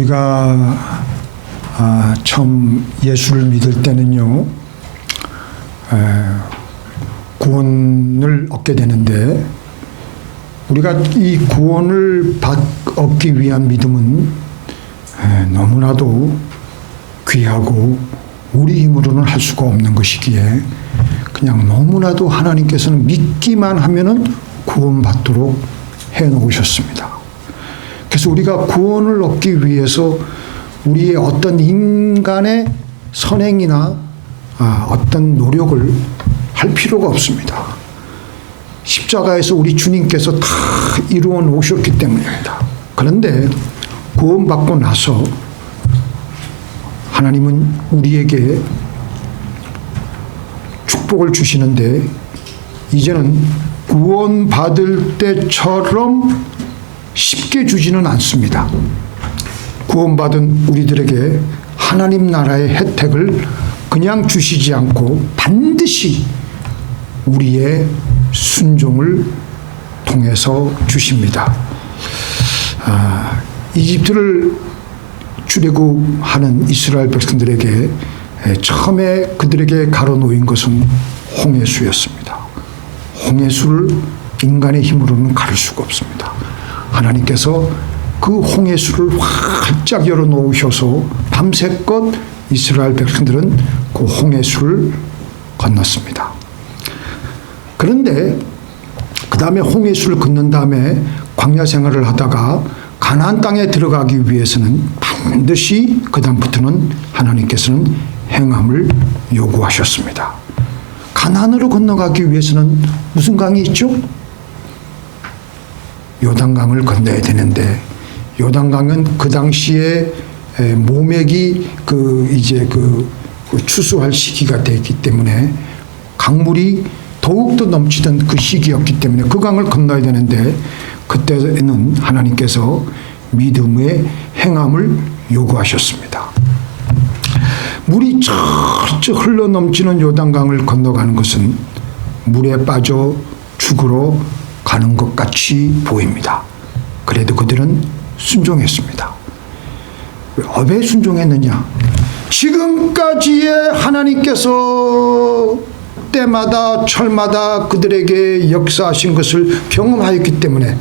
우리가 처음 예수를 믿을 때는요, 구원을 얻게 되는데, 우리가 이 구원을 얻기 위한 믿음은 너무나도 귀하고 우리 힘으로는 할 수가 없는 것이기에 그냥 너무나도 하나님께서는 믿기만 하면은 구원받도록 해놓으셨습니다. 그래서 우리가 구원을 얻기 위해서 우리의 어떤 인간의 선행이나 어떤 노력을 할 필요가 없습니다. 십자가에서 우리 주님께서 다 이루어 놓으셨기 때문입니다. 그런데 구원받고 나서 하나님은 우리에게 축복을 주시는데, 이제는 구원받을 때처럼 쉽게 주지는 않습니다. 구원받은 우리들에게 하나님 나라의 혜택을 그냥 주시지 않고 반드시 우리의 순종을 통해서 주십니다. 이집트를 출애굽하는 이스라엘 백성들에게 처음에 그들에게 가로놓인 것은 홍해수였습니다. 홍해수를 인간의 힘으로는 가를 수가 없습니다. 하나님께서 그 홍해수를 활짝 열어놓으셔서 밤새껏 이스라엘 백성들은 그 홍해수를 건넜습니다. 그런데 그 다음에 홍해수를 건넌 다음에 광야 생활을 하다가 가나안 땅에 들어가기 위해서는 반드시 그 다음부터는 하나님께서는 행함을 요구하셨습니다. 가나안으로 건너가기 위해서는 무슨 강이 있죠? 요단강을 건너야 되는데, 요단강은 그 당시에 모맥이 추수할 시기가 되기 때문에 강물이 더욱더 넘치던 그 시기였기 때문에 그 강을 건너야 되는데, 그때는 하나님께서 믿음의 행함을 요구하셨습니다. 물이 철철 흘러 넘치는 요단강을 건너가는 것은 물에 빠져 죽으러 가는 것 같이 보입니다. 그래도 그들은 순종했습니다. 왜 순종했느냐? 지금까지의 하나님께서 때마다 철마다 그들에게 역사하신 것을 경험하였기 때문에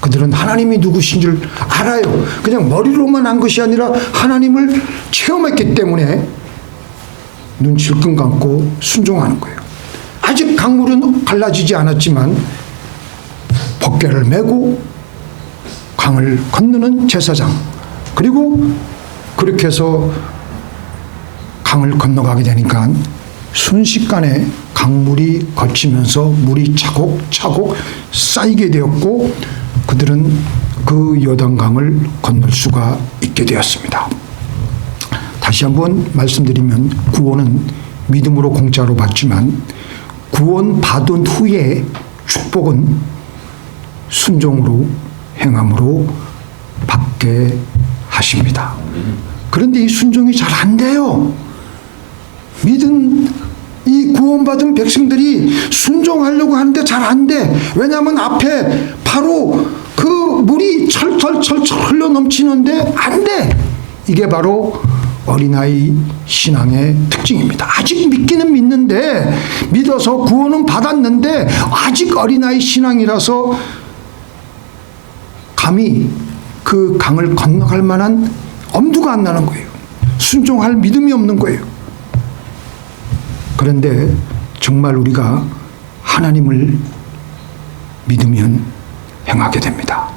그들은 하나님이 누구신 줄 알아요. 그냥 머리로만 한 것이 아니라 하나님을 체험했기 때문에 눈 질끈 감고 순종하는 거예요. 아직 강물은 갈라지지 않았지만 법궤를 메고 강을 건너는 제사장, 그리고 그렇게 해서 강을 건너가게 되니까 순식간에 강물이 거치면서 물이 차곡차곡 쌓이게 되었고, 그들은 그 요단강을 건널 수가 있게 되었습니다. 다시 한번 말씀드리면, 구원은 믿음으로 공짜로 받지만 구원 받은 후에 축복은 순종으로 행함으로 받게 하십니다. 그런데 이 순종이 잘 안 돼요. 이 구원받은 백성들이 순종하려고 하는데 잘 안 돼. 왜냐하면 앞에 바로 그 물이 철철철철 흘러 넘치는데 안 돼. 이게 바로 어린아이 신앙의 특징입니다. 아직 믿기는 믿는데, 믿어서 구원은 받았는데 아직 어린아이 신앙이라서 감히 그 강을 건너갈 만한 엄두가 안 나는 거예요. 순종할 믿음이 없는 거예요. 그런데 정말 우리가 하나님을 믿으면 행하게 됩니다.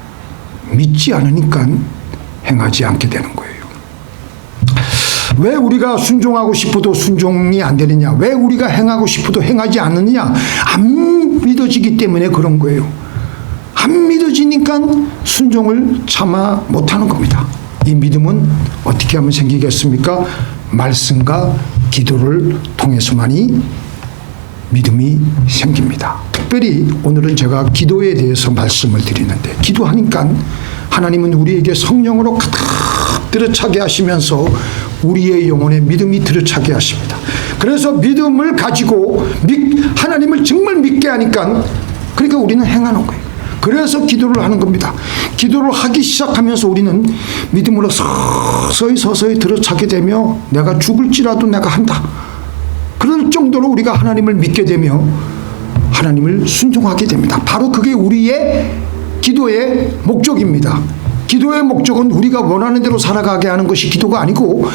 믿지 않으니까 행하지 않게 되는 거예요. 왜 우리가 순종하고 싶어도 순종이 안 되느냐? 왜 우리가 행하고 싶어도 행하지 않느냐? 안 믿어지기 때문에 그런 거예요. 안 믿어지니까 순종을 차마 못하는 겁니다. 이 믿음은 어떻게 하면 생기겠습니까? 말씀과 기도를 통해서만이 믿음이 생깁니다. 특별히 오늘은 제가 기도에 대해서 말씀을 드리는데, 기도하니까 하나님은 우리에게 성령으로 가득 들어차게 하시면서 우리의 영혼에 믿음이 들어차게 하십니다. 그래서 믿음을 가지고 하나님을 정말 믿게 하니까, 그러니까 우리는 행하는 거예요. 그래서 기도를 하는 겁니다. 기도를 하기 시작하면서 우리는 믿음으로 서서히 들어차게 되며 내가 죽을지라도 내가 한다. 그럴 정도로 우리가 하나님을 믿게 되며 하나님을 순종하게 됩니다. 바로 그게 우리의 기도의 목적입니다. 기도의 목적은 우리가 원하는 대로 살아가게 하는 것이 기도가 아니고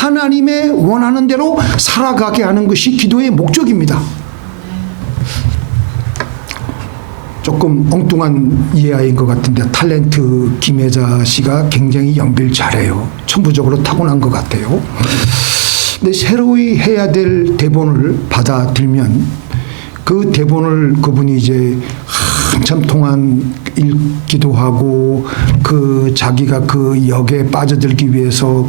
하나님의 원하는 대로 살아가게 하는 것이 기도의 목적입니다. 조금 엉뚱한 이해인 것 같은데 탤런트 김혜자 씨가 굉장히 연기를 잘해요. 천부적으로 타고난 것 같아요. 근데 새로이 해야 될 대본을 받아들면 그 대본을 그분이 이제 한참 동안 읽기도 하고 그 자기가 그 역에 빠져들기 위해서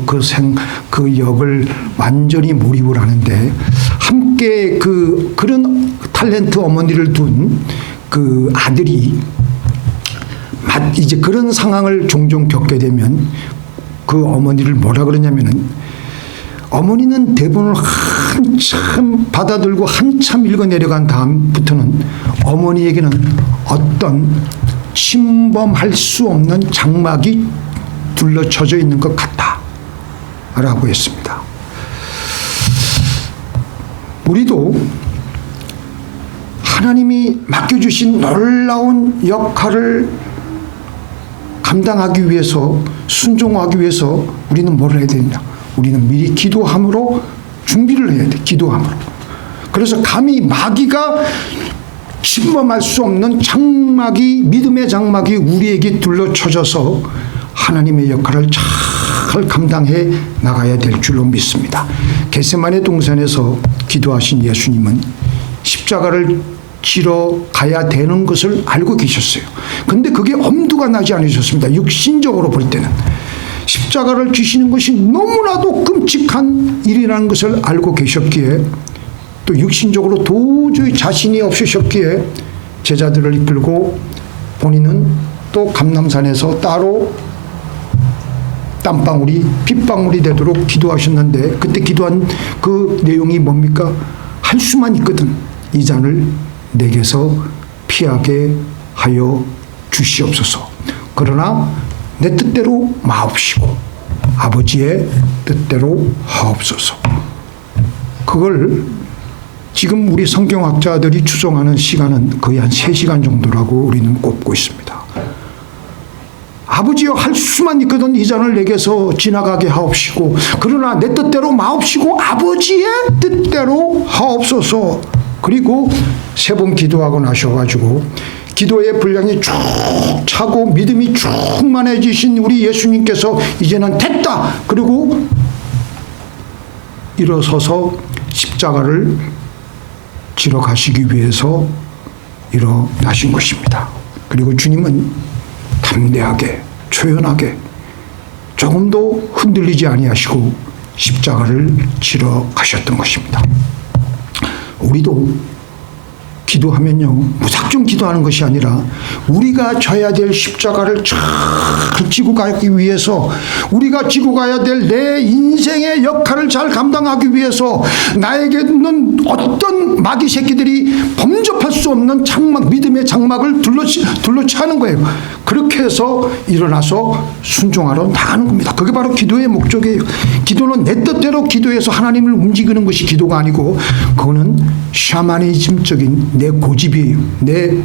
그 역을 완전히 몰입을 하는데 함께 그런 탤런트 어머니를 둔 그 아들이 이제 그런 상황을 종종 겪게 되면 그 어머니를 뭐라 그러냐면은 어머니는 대본을 한참 받아들고 한참 읽어 내려간 다음부터는 어머니에게는 어떤 침범할 수 없는 장막이 둘러쳐져 있는 것 같다 라고 했습니다. 우리도 하나님이 맡겨주신 놀라운 역할을 감당하기 위해서 순종하기 위해서 우리는 뭘 해야 되느냐? 우리는 미리 기도함으로 준비를 해야 돼. 기도함으로. 그래서 감히 마귀가 침범할 수 없는 장막이 믿음의 장막이 우리에게 둘러쳐져서 하나님의 역할을 잘 감당해 나가야 될 줄로 믿습니다. 겟세마네 동산에서 기도하신 예수님은 십자가를 지러 가야 되는 것을 알고 계셨어요. 근데 그게 엄두가 나지 않으셨습니다. 육신적으로 볼 때는. 십자가를 지시는 것이 너무나도 끔찍한 일이라는 것을 알고 계셨기에 또 육신적으로 도저히 자신이 없으셨기에 제자들을 이끌고 본인은 또 감람산에서 따로 땀방울이 핏방울이 되도록 기도하셨는데 그때 기도한 그 내용이 뭡니까? 할 수만 있거든. 이 잔을 내게서 피하게 하여 주시옵소서. 그러나 내 뜻대로 마옵시고 아버지의 뜻대로 하옵소서. 그걸 지금 우리 성경학자들이 추정하는 시간은 거의 한 3시간 정도라고 우리는 꼽고 있습니다. 아버지여 할 수만 있거든 이 잔을 내게서 지나가게 하옵시고 그러나 내 뜻대로 마옵시고 아버지의 뜻대로 하옵소서. 그리고 3번 기도하고 나셔가지고 기도의 분량이 쭉 차고 믿음이 충만해지신 우리 예수님께서 이제는 됐다. 그리고 일어서서 십자가를 지러 가시기 위해서 일어나신 것입니다. 그리고 주님은 담대하게 초연하게 조금도 흔들리지 아니하시고 십자가를 지러 가셨던 것입니다. 우리도 기도하면요 무작정 기도하는 것이 아니라 우리가 져야 될 십자가를 잘 지고 가기 위해서 우리가 지고 가야 될 내 인생의 역할을 잘 감당하기 위해서 나에게는 어떤 마귀 새끼들이 범접할 수 없는 장막 믿음의 장막을 둘러차는 거예요. 그렇게 해서 일어나서 순종하러 나가는 겁니다. 그게 바로 기도의 목적이에요. 기도는 내 뜻대로 기도해서 하나님을 움직이는 것이 기도가 아니고 그거는 샤머니즘적인 내 고집이에요. 내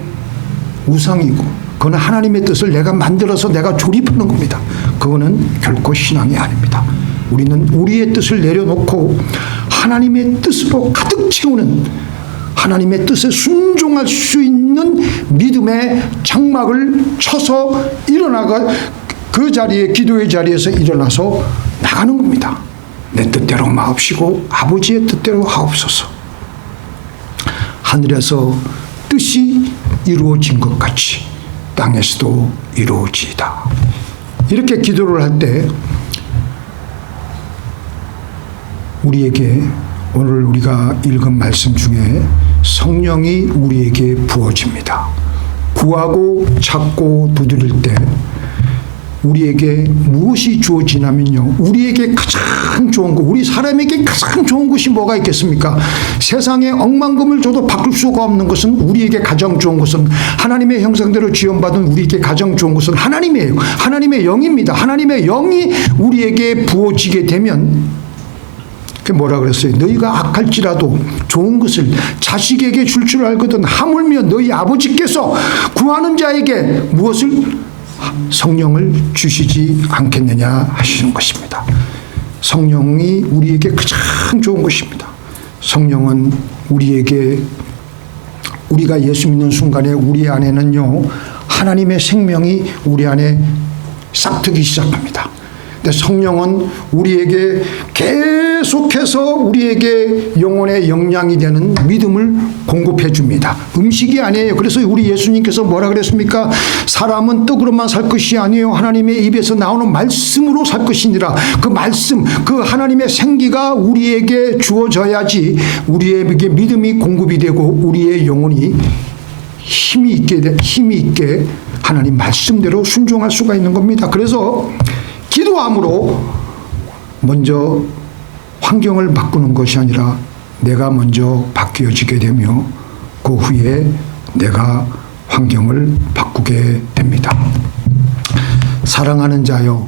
우상이고 그거는 하나님의 뜻을 내가 만들어서 내가 조립하는 겁니다. 그거는 결코 신앙이 아닙니다. 우리는 우리의 뜻을 내려놓고 하나님의 뜻으로 가득 채우는 하나님의 뜻에 순종할 수 있는 믿음의 장막을 쳐서 일어나가 그 자리에 기도의 자리에서 일어나서 나가는 겁니다. 내 뜻대로 마옵시고 아버지의 뜻대로 하옵소서. 하늘에서 뜻이 이루어진 것 같이 땅에서도 이루어지이다. 이렇게 기도를 할 때 우리에게 오늘 우리가 읽은 말씀 중에 성령이 우리에게 부어집니다. 구하고 찾고 두드릴 때 우리에게 무엇이 주어지냐면요, 우리에게 가장 좋은 것, 우리 사람에게 가장 좋은 것이 뭐가 있겠습니까? 세상에 억만금을 줘도 바꿀 수가 없는 것은, 우리에게 가장 좋은 것은, 하나님의 형상대로 지원받은 우리에게 가장 좋은 것은 하나님이에요. 하나님의 영입니다. 하나님의 영이 우리에게 부어지게 되면, 그 뭐라 그랬어요? 너희가 악할지라도 좋은 것을 자식에게 줄 알거든 하물며 너희 아버지께서 구하는 자에게 무엇을? 성령을 주시지 않겠느냐 하시는 것입니다. 성령이 우리에게 가장 좋은 것입니다. 성령은 우리에게, 우리가 예수 믿는 순간에 우리 안에는요, 하나님의 생명이 우리 안에 싹트기 시작합니다. 근데 성령은 우리에게 계속해서 우리에게 영혼의 영양이 되는 믿음을 공급해 줍니다. 음식이 아니에요. 그래서 우리 예수님께서 뭐라 그랬습니까? 사람은 떡으로만 살 것이 아니에요. 하나님의 입에서 나오는 말씀으로 살 것이니라. 그 말씀, 그 하나님의 생기가 우리에게 주어져야지 우리에게 믿음이 공급이 되고 우리의 영혼이 힘이 있게 하나님 말씀대로 순종할 수가 있는 겁니다. 그래서 기도함으로 먼저 환경을 바꾸는 것이 아니라 내가 먼저 바뀌어지게 되며 그 후에 내가 환경을 바꾸게 됩니다. 사랑하는 자여,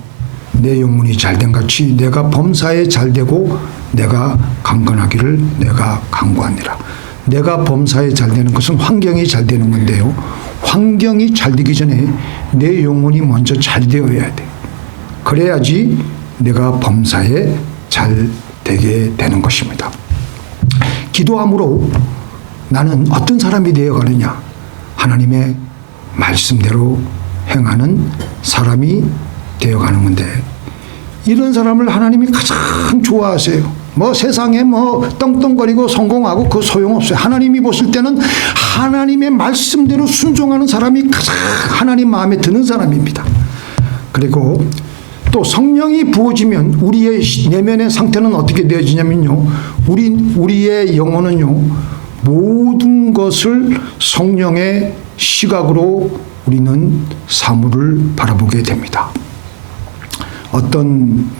내 영혼이 잘된 같이 내가 범사에 잘되고 내가 강건하기를 내가 간구하니라. 내가 범사에 잘되는 것은 환경이 잘되는 건데요, 환경이 잘되기 전에 내 영혼이 먼저 잘되어야 돼. 그래야지 내가 범사에 잘 되게 되는 것입니다. 기도함으로 나는 어떤 사람이 되어가느냐? 하나님의 말씀대로 행하는 사람이 되어가는 건데, 이런 사람을 하나님이 가장 좋아하세요. 뭐 세상에 뭐 떵떵거리고 성공하고 그거 소용없어요. 하나님이 보실 때는 하나님의 말씀대로 순종하는 사람이 가장 하나님 마음에 드는 사람입니다. 그리고 또 성령이 부어지면 우리의 내면의 상태는 어떻게 되어지냐면요, 우리의 영혼은요, 모든 것을 성령의 시각으로 우리는 사물을 바라보게 됩니다. 어떤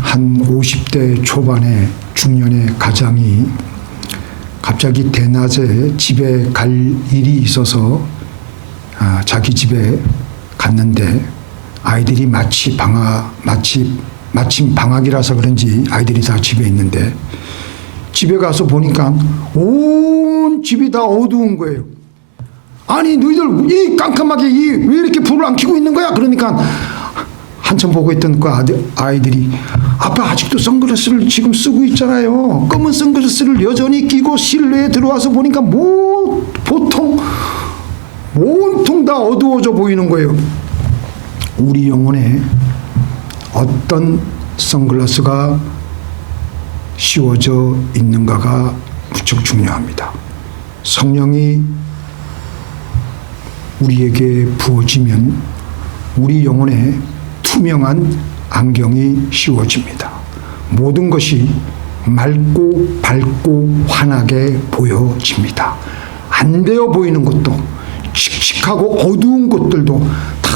한 50대 초반의 중년의 가장이 갑자기 대낮에 집에 갈 일이 있어서 자기 집에 갔는데, 아이들이 마침 방학이라서 그런지 아이들이 다 집에 있는데, 집에 가서 보니까 온 집이 다 어두운 거예요. 아니 너희들 이 깜깜하게 왜 이렇게 불을 안 켜고 있는 거야? 그러니까 한참 보고 있던 그 아이들이, 아빠 아직도 선글라스를 지금 쓰고 있잖아요. 검은 선글라스를 여전히 끼고 실내에 들어와서 보니까 보통 온통 다 어두워져 보이는 거예요. 우리 영혼에 어떤 선글라스가 씌워져 있는가가 무척 중요합니다. 성령이 우리에게 부어지면 우리 영혼에 투명한 안경이 씌워집니다. 모든 것이 맑고 밝고 환하게 보여집니다. 안 되어 보이는 것도, 칙칙하고 어두운 것들도 다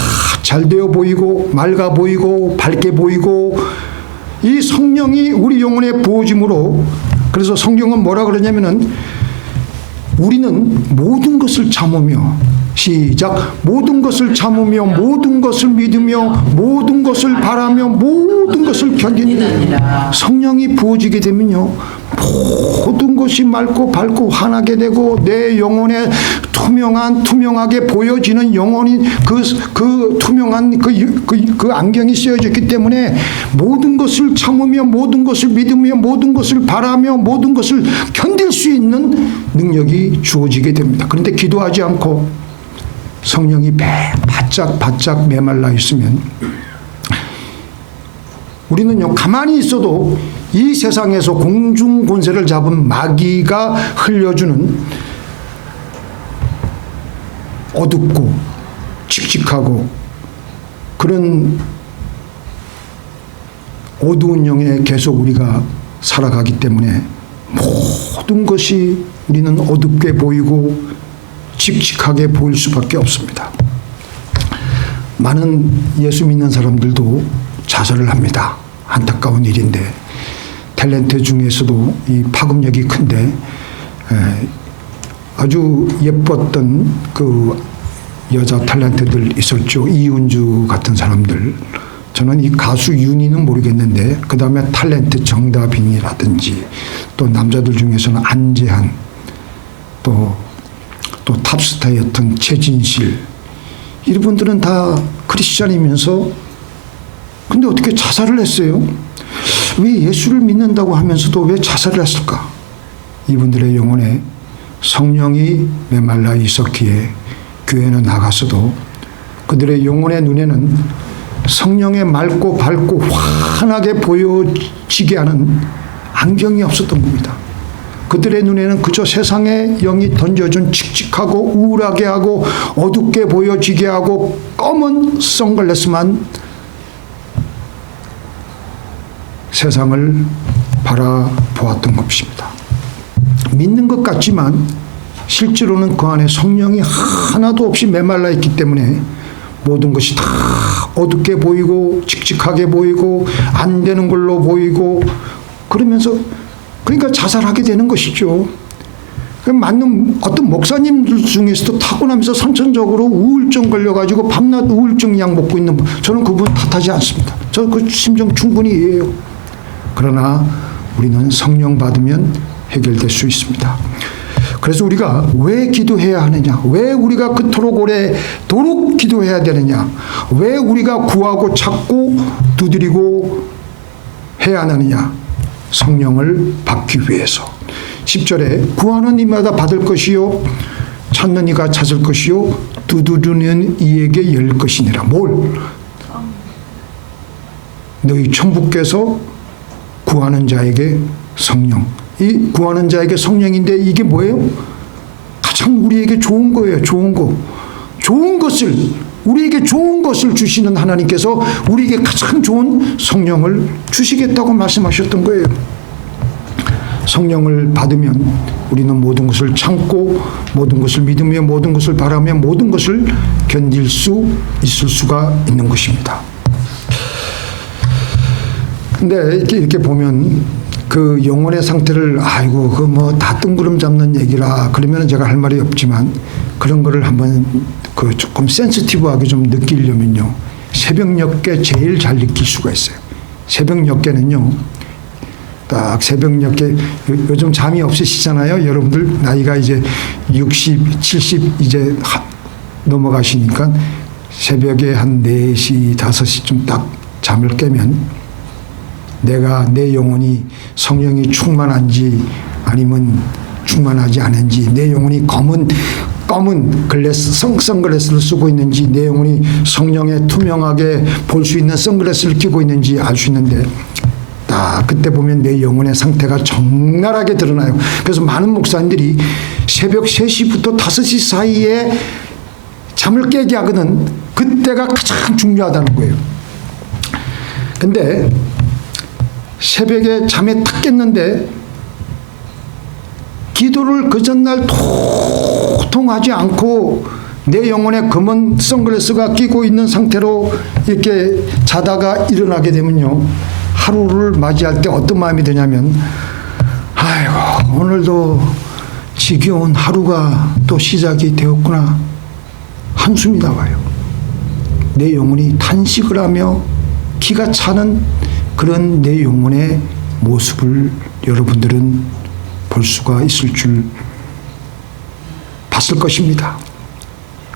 잘 되어 보이고 맑아 보이고 밝게 보이고, 이 성령이 우리 영혼에 부어짐으로, 그래서 성경은 뭐라 그러냐면은 우리는 모든 것을 참으며, 시작, 모든 것을 참으며 모든 것을 믿으며 모든 것을 바라며 모든 것을 견디는, 성령이 부어지게 되면요, 모든 것이 맑고 밝고 환하게 되고 내 영혼에 투명하게 보여지는 영혼이 그 투명한 그 안경이 씌워졌기 때문에 모든 것을 참으며 모든 것을 믿으며 모든 것을 바라며 모든 것을 견딜 수 있는 능력이 주어지게 됩니다. 그런데 기도하지 않고 성령이 바짝 메말라 있으면 우리는요, 가만히 있어도 이 세상에서 공중 권세를 잡은 마귀가 흘려주는 어둡고 칙칙하고 그런 어두운 영에 계속 우리가 살아가기 때문에 모든 것이 우리는 어둡게 보이고 칙칙하게 보일 수밖에 없습니다. 많은 예수 믿는 사람들도 자살을 합니다. 안타까운 일인데 탤런트 중에서도 이 파급력이 큰데 아주 예뻤던 그 여자 탤런트들 있었죠. 이은주 같은 사람들. 저는 이 가수 윤희는 모르겠는데 그 다음에 탤런트 정다빈이라든지 또 남자들 중에서는 안재한 또 탑스타였던 최진실 이런 분들은 다 크리스찬이면서 근데 어떻게 자살을 했어요? 왜 예수를 믿는다고 하면서도 왜 자살을 했을까? 이분들의 영혼에 성령이 메말라 있었기에 교회는 나가서도 그들의 영혼의 눈에는 성령의 맑고 밝고 환하게 보여지게 하는 안경이 없었던 겁니다. 그들의 눈에는 그저 세상의 영이 던져준 칙칙하고 우울하게 하고 어둡게 보여지게 하고 검은 선글라스만 세상을 바라보았던 것입니다. 믿는 것 같지만 실제로는 그 안에 성령이 하나도 없이 메말라 있기 때문에 모든 것이 다 어둡게 보이고 칙칙하게 보이고 안 되는 걸로 보이고 그러면서 그러니까 자살하게 되는 것이죠. 맞는 어떤 목사님들 중에서도 타고나면서 선천적으로 우울증 걸려가지고 밤낮 우울증 약 먹고 있는 분, 저는 그분 탓하지 않습니다. 저 그 심정 충분히 이해해요. 그러나 우리는 성령 받으면 해결될 수 있습니다. 그래서 우리가 왜 기도해야 하느냐? 왜 우리가 그토록 오래도록 기도해야 되느냐? 왜 우리가 구하고 찾고 두드리고 해야 하느냐? 성령을 받기 위해서. 10절에 구하는 이마다 받을 것이요 찾는 이가 찾을 것이요 두드리는 이에게 열 것이니라. 뭘? 너희 천부께서 구하는 자에게 성령. 이 구하는 자에게 성령인데 이게 뭐예요? 가장 우리에게 좋은 거예요. 좋은 거. 좋은 것을 우리에게 좋은 것을 주시는 하나님께서 우리에게 가장 좋은 성령을 주시겠다고 말씀하셨던 거예요. 성령을 받으면 우리는 모든 것을 참고 모든 것을 믿으며 모든 것을 바라며 모든 것을 견딜 수 있을 수가 있는 것입니다. 근데 이렇게 보면 그 영혼의 상태를 아이고 그 뭐 다 뜬구름 잡는 얘기라 그러면 제가 할 말이 없지만 그런 거를 한번 그 조금 센시티브하게 좀 느끼려면요 새벽녘에 제일 잘 느낄 수가 있어요. 새벽녘에는요 딱 새벽녘에 요즘 잠이 없으시잖아요. 여러분들 나이가 이제 60, 70 이제 넘어가시니까 새벽에 한 4시, 5시쯤 딱 잠을 깨면 내가 내 영혼이 성령이 충만한지 아니면 충만하지 않은지 내 영혼이 검은 선글라스를 쓰고 있는지 내 영혼이 성령에 투명하게 볼 수 있는 선글라스를 끼고 있는지 알 수 있는데 딱 그때 보면 내 영혼의 상태가 적나라하게 드러나요. 그래서 많은 목사님들이 새벽 3시부터 5시 사이에 잠을 깨게 하거든 그때가 가장 중요하다는 거예요. 근데 새벽에 잠에 탁 깼는데 기도를 그 전날 도통하지 않고 내 영혼에 검은 선글라스가 끼고 있는 상태로 이렇게 자다가 일어나게 되면요 하루를 맞이할 때 어떤 마음이 드냐면 아이고 오늘도 지겨운 하루가 또 시작이 되었구나 한숨이 나와요. 내 영혼이 탄식을 하며 기가 차는 그런 내 영혼의 모습을 여러분들은 볼 수가 있을 줄 봤을 것입니다.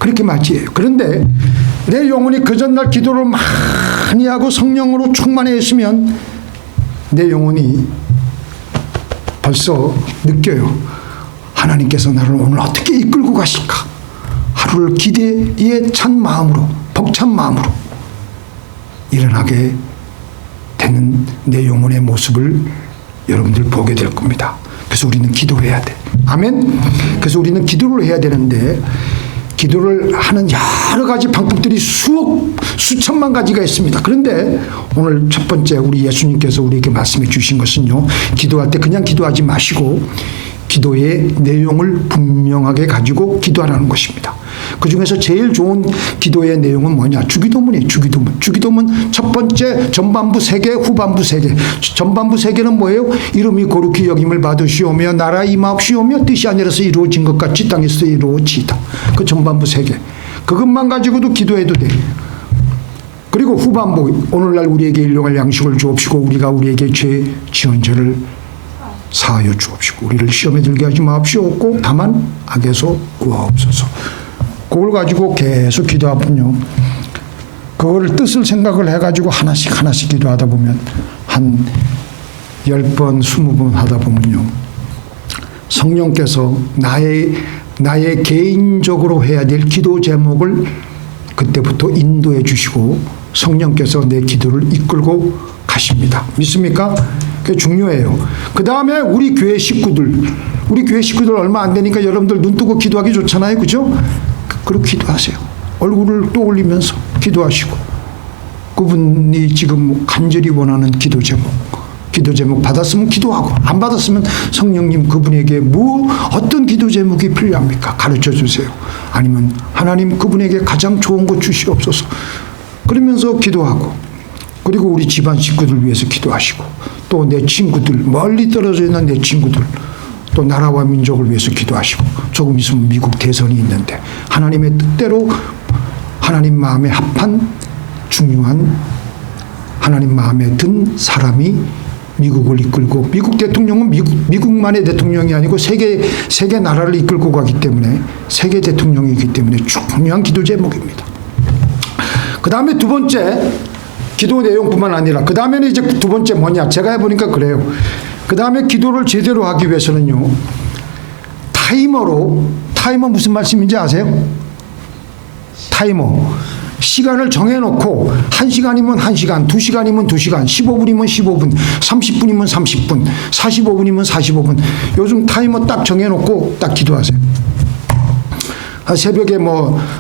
그렇게 맞이해요. 그런데 내 영혼이 그 전날 기도를 많이 하고 성령으로 충만해 있으면 내 영혼이 벌써 느껴요. 하나님께서 나를 오늘 어떻게 이끌고 가실까? 하루를 기대에 찬 마음으로 벅찬 마음으로 일어나게 되는 내 영혼의 모습을 여러분들 보게 될 겁니다. 그래서 우리는 기도해야 돼. 아멘. 그래서 우리는 기도를 해야 되는데 기도를 하는 여러 가지 방법들이 수천만 가지가 있습니다. 그런데 오늘 첫 번째 우리 예수님께서 우리에게 말씀해 주신 것은요. 기도할 때 그냥 기도하지 마시고 기도의 내용을 분명하게 가지고 기도하라는 것입니다. 그 중에서 제일 좋은 기도의 내용은 뭐냐? 주기도문이에요. 주기도문. 주기도문 첫 번째 전반부 3개, 후반부 3개. 전반부 3개는 뭐예요? 이름이 거룩히 여김을 받으시오며 나라 임하옵시오며 뜻이 하늘에서 이루어진 것 같이 땅에서 이루어지이다. 그 전반부 3개. 그것만 가지고도 기도해도 돼. 그리고 후반부 오늘날 우리에게 일용할 양식을 주옵시고 우리가 우리에게 죄 지은 죄를 사하여 주옵시고 우리를 시험에 들게 하지 마옵시옵고 다만 악에서 구하옵소서. 그걸 가지고 계속 기도하면요, 그거를 뜻을 생각을 해가지고 하나씩 기도하다 보면 한 10번 20번 하다 보면요, 성령께서 나의 개인적으로 해야 될 기도 제목을 그때부터 인도해 주시고 성령께서 내 기도를 이끌고 가십니다. 믿습니까? 그게 중요해요. 그 다음에 우리 교회 식구들 얼마 안 되니까 여러분들 눈 뜨고 기도하기 좋잖아요. 그죠? 그리고 기도하세요. 얼굴을 떠올리면서 기도하시고 그분이 지금 간절히 원하는 기도 제목 받았으면 기도하고 안 받았으면 성령님 그분에게 어떤 기도 제목이 필요합니까? 가르쳐 주세요. 아니면 하나님 그분에게 가장 좋은 것 주시옵소서. 그러면서 기도하고 그리고 우리 집안 식구들 위해서 기도하시고 또 내 친구들 멀리 떨어져 있는 내 친구들 또 나라와 민족을 위해서 기도하시고 조금 있으면 미국 대선이 있는데 하나님의 뜻대로 하나님 마음에 합한 중요한 하나님 마음에 든 사람이 미국을 이끌고 미국 대통령은 미국만의 대통령이 아니고 세계 나라를 이끌고 가기 때문에 세계 대통령이기 때문에 중요한 기도 제목입니다. 그 다음에 두 번째 기도 내용뿐만 아니라 그 다음에는 이제 두 번째 뭐냐 제가 해보니까 그래요. 그 다음에 기도를 제대로 하기 위해서는요 타이머 무슨 말씀인지 아세요? 타이머 시간을 정해놓고 1시간이면 1시간, 2시간이면 2시간, 15분이면 15분, 30분이면 30분, 45분이면 45분. 요즘 타이머 딱 정해놓고 딱 기도하세요. 새벽에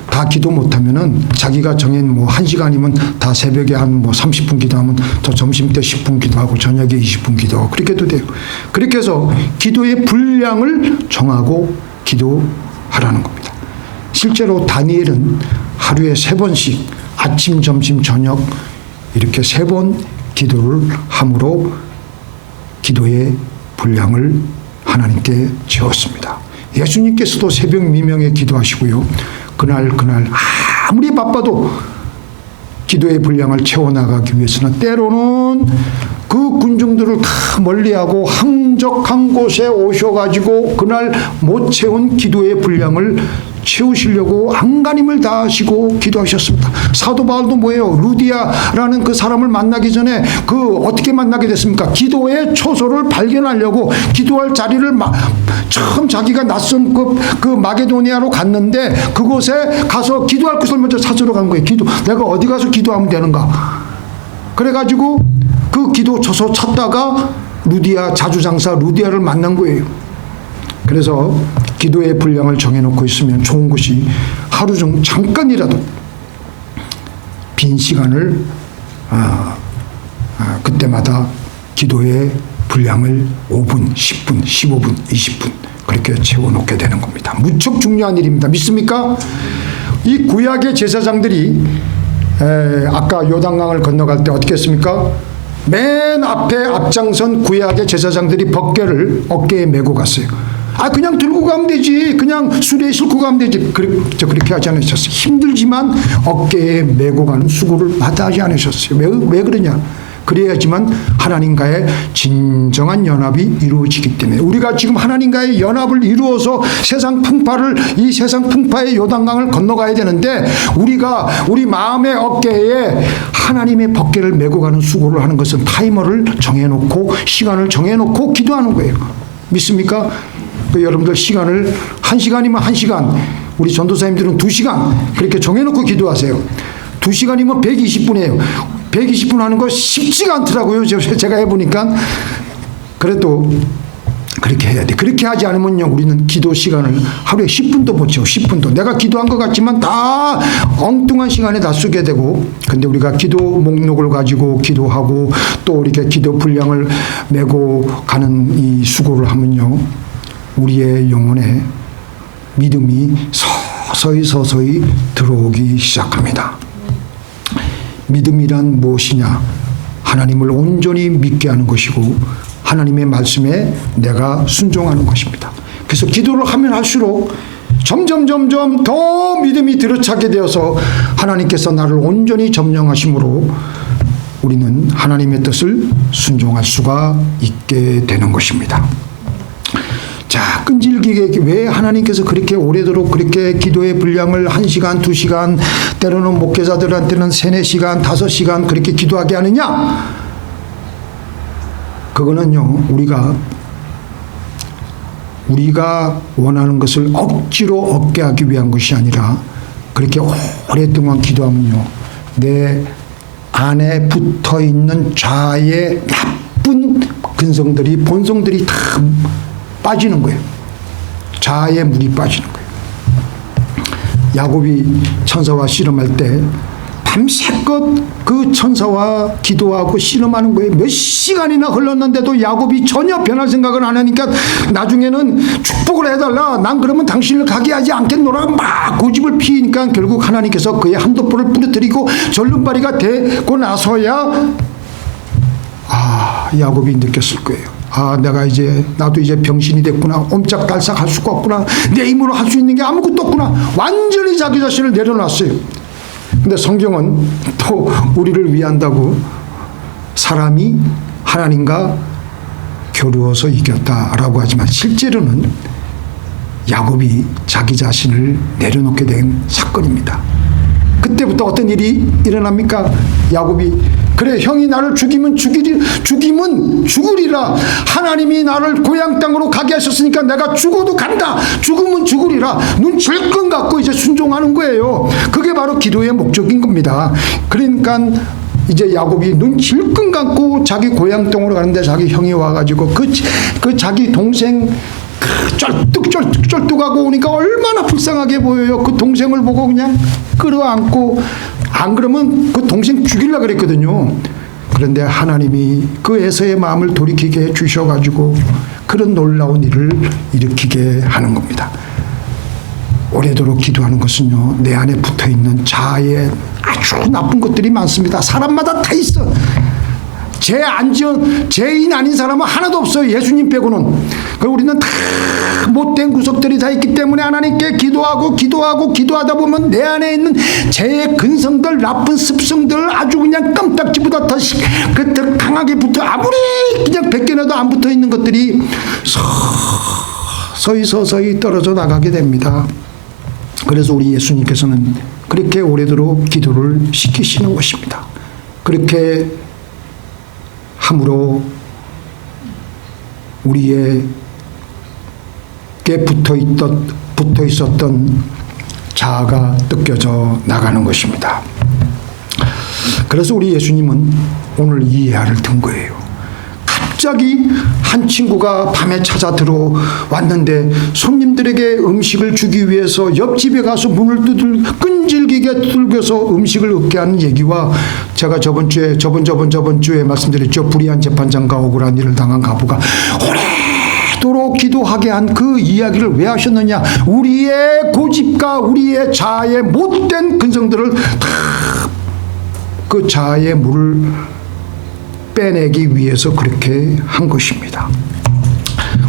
다 기도 못하면은 자기가 정한 1시간이면 다 새벽에 한 30분 기도하면 또 점심 때 10분 기도하고 저녁에 20분 기도하고 그렇게 해도 돼요. 그렇게 해서 기도의 분량을 정하고 기도하라는 겁니다. 실제로 다니엘은 하루에 3번씩 아침, 점심, 저녁 이렇게 3번 기도를 함으로 기도의 분량을 하나님께 채웠습니다. 예수님께서도 새벽 미명에 기도하시고요. 그날 아무리 바빠도 기도의 분량을 채워나가기 위해서는 때로는 그 군중들을 다 멀리하고 항적한 곳에 오셔가지고 그날 못 채운 기도의 분량을 채우시려고 안간힘을 다하시고 기도하셨습니다. 사도 바울도 뭐예요? 루디아라는 그 사람을 만나기 전에 어떻게 만나게 됐습니까? 기도의 초소를 발견하려고 기도할 자리를 처음 자기가 낯선 그 마게도니아로 갔는데 그곳에 가서 기도할 곳을 먼저 찾으러 간 거예요. 내가 어디 가서 기도하면 되는가? 그래가지고 그 기도 초소 찾다가 자주장사 루디아를 만난 거예요. 그래서 기도의 분량을 정해놓고 있으면 좋은 것이 하루 중 잠깐이라도 빈 시간을 그때마다 기도의 분량을 5분, 10분, 15분, 20분 그렇게 채워놓게 되는 겁니다. 무척 중요한 일입니다. 믿습니까? 이 구약의 제사장들이 아까 요단강을 건너갈 때 어떻게 했습니까? 맨 앞에 앞장선 구약의 제사장들이 벗개를 어깨에 메고 갔어요. 그냥 들고 가면 되지. 그냥 수레에 싣고 가면 되지. 그렇게 하지 않으셨어요. 힘들지만 어깨에 메고 가는 수고를 마다하지 않으셨어요. 왜 그러냐? 그래야지만 하나님과의 진정한 연합이 이루어지기 때문에 우리가 지금 하나님과의 연합을 이루어서 이 세상 풍파의 요단강을 건너가야 되는데 우리가 우리 마음의 어깨에 하나님의 벗개를 메고 가는 수고를 하는 것은 타이머를 정해놓고 시간을 정해놓고 기도하는 거예요. 믿습니까? 여러분들 시간을 1시간이면 1시간, 우리 전도사님들은 2시간 그렇게 정해놓고 기도하세요. 2시간이면 120분이에요. 120분 하는 거 쉽지가 않더라고요. 제가 해보니까. 그래도 그렇게 해야 돼. 그렇게 하지 않으면요, 우리는 기도 시간을 하루에 10분도 못 채워. 10분도. 내가 기도한 것 같지만 다 엉뚱한 시간에 다 쓰게 되고. 근데 우리가 기도 목록을 가지고 기도하고 또 이렇게 기도 분량을 메고 가는 이 수고를 하면요, 우리의 영혼에 믿음이 서서히 들어오기 시작합니다. 믿음이란 무엇이냐? 하나님을 온전히 믿게 하는 것이고 하나님의 말씀에 내가 순종하는 것입니다. 그래서 기도를 하면 할수록 점점 더 믿음이 들어차게 되어서 하나님께서 나를 온전히 점령하심으로 우리는 하나님의 뜻을 순종할 수가 있게 되는 것입니다. 자, 끈질기게 왜 하나님께서 그렇게 오래도록 그렇게 기도의 분량을 1시간, 2시간, 때로는 목회자들한테는 3, 4시간, 5시간 그렇게 기도하게 하느냐? 그거는요, 우리가 원하는 것을 억지로 얻게 하기 위한 것이 아니라 그렇게 오랫동안 기도하면요, 내 안에 붙어 있는 자아의 나쁜 근성들이, 본성들이 다 빠지는 거예요. 자아의 물이 빠지는 거예요. 야곱이 천사와 씨름할 때 밤새껏 그 천사와 기도하고 씨름하는 거예요. 몇 시간이나 흘렀는데도 야곱이 전혀 변할 생각을 안 하니까 나중에는 축복을 해달라, 난 그러면 당신을 가게 하지 않겠노라 막 고집을 피우니까 결국 하나님께서 그의 한도포를 부러뜨리고 절름발이가 되고 나서야 야곱이 느꼈을 거예요. 나도 이제 병신이 됐구나. 옴짝달싹 할 수가 없구나. 내 힘으로 할 수 있는 게 아무것도 없구나. 완전히 자기 자신을 내려놨어요. 근데 성경은 또 우리를 위한다고 사람이 하나님과 겨루어서 이겼다라고 하지만 실제로는 야곱이 자기 자신을 내려놓게 된 사건입니다. 그때부터 어떤 일이 일어납니까? 야곱이 그래, 형이 나를 죽이면 죽으리라. 하나님이 나를 고향 땅으로 가게 하셨으니까 내가 죽어도 간다. 죽으면 죽으리라. 눈 질끈 갖고 이제 순종하는 거예요. 그게 바로 기도의 목적인 겁니다. 그러니까 이제 야곱이 눈 질끈 감고 자기 고향 땅으로 가는데 자기 형이 와가지고 그 자기 동생 쩔뚝하고 오니까 얼마나 불쌍하게 보여요. 그 동생을 보고 그냥 끌어안고, 안 그러면 그 동생 죽이려고 그랬거든요. 그런데 하나님이 그 에서의 마음을 돌이키게 해주셔가지고 그런 놀라운 일을 일으키게 하는 겁니다. 오래도록 기도하는 것은요, 내 안에 붙어있는 자아의 아주 나쁜 것들이 많습니다. 사람마다 다 있어. 죄인 아닌 사람은 하나도 없어요. 예수님 빼고는. 우리는 다 못된 구석들이 다 있기 때문에 하나님께 기도하다 보면 내 안에 있는 죄의 근성들, 나쁜 습성들 아주 그냥 깜딱지보다 더 강하게 붙어, 아무리 그냥 벗겨내도 안 붙어 있는 것들이 서서히 떨어져 나가게 됩니다. 그래서 우리 예수님께서는 그렇게 오래도록 기도를 시키시는 것입니다. 그렇게 함으로 우리에게 붙어 있었던 자아가 뜯겨져 나가는 것입니다. 그래서 우리 예수님은 오늘 이 예화를 든 거예요. 갑자기 한 친구가 밤에 찾아 들어왔는데 손님들에게 음식을 주기 위해서 옆집에 가서 문을 끈질기게 두들겨서 음식을 얻게 하는 얘기와 제가 저번 주에 말씀드렸죠. 불의한 재판장과 억울한 일을 당한 가부가 오래도록 기도하게 한 그 이야기를 왜 하셨느냐? 우리의 고집과 우리의 자아의 못된 근성들을 다 그 자아의 물을 빼내기 위해서 그렇게 한 것입니다.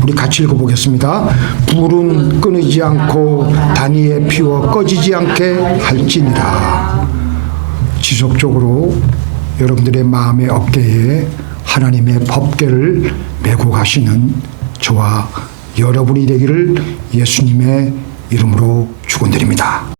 우리 같이 읽어보겠습니다. 불은 끊이지 않고 단위에 피워 꺼지지 않게 할지니라. 지속적으로 여러분들의 마음의 어깨에 하나님의 법궤를 메고 가시는 저와 여러분이 되기를 예수님의 이름으로 축원드립니다.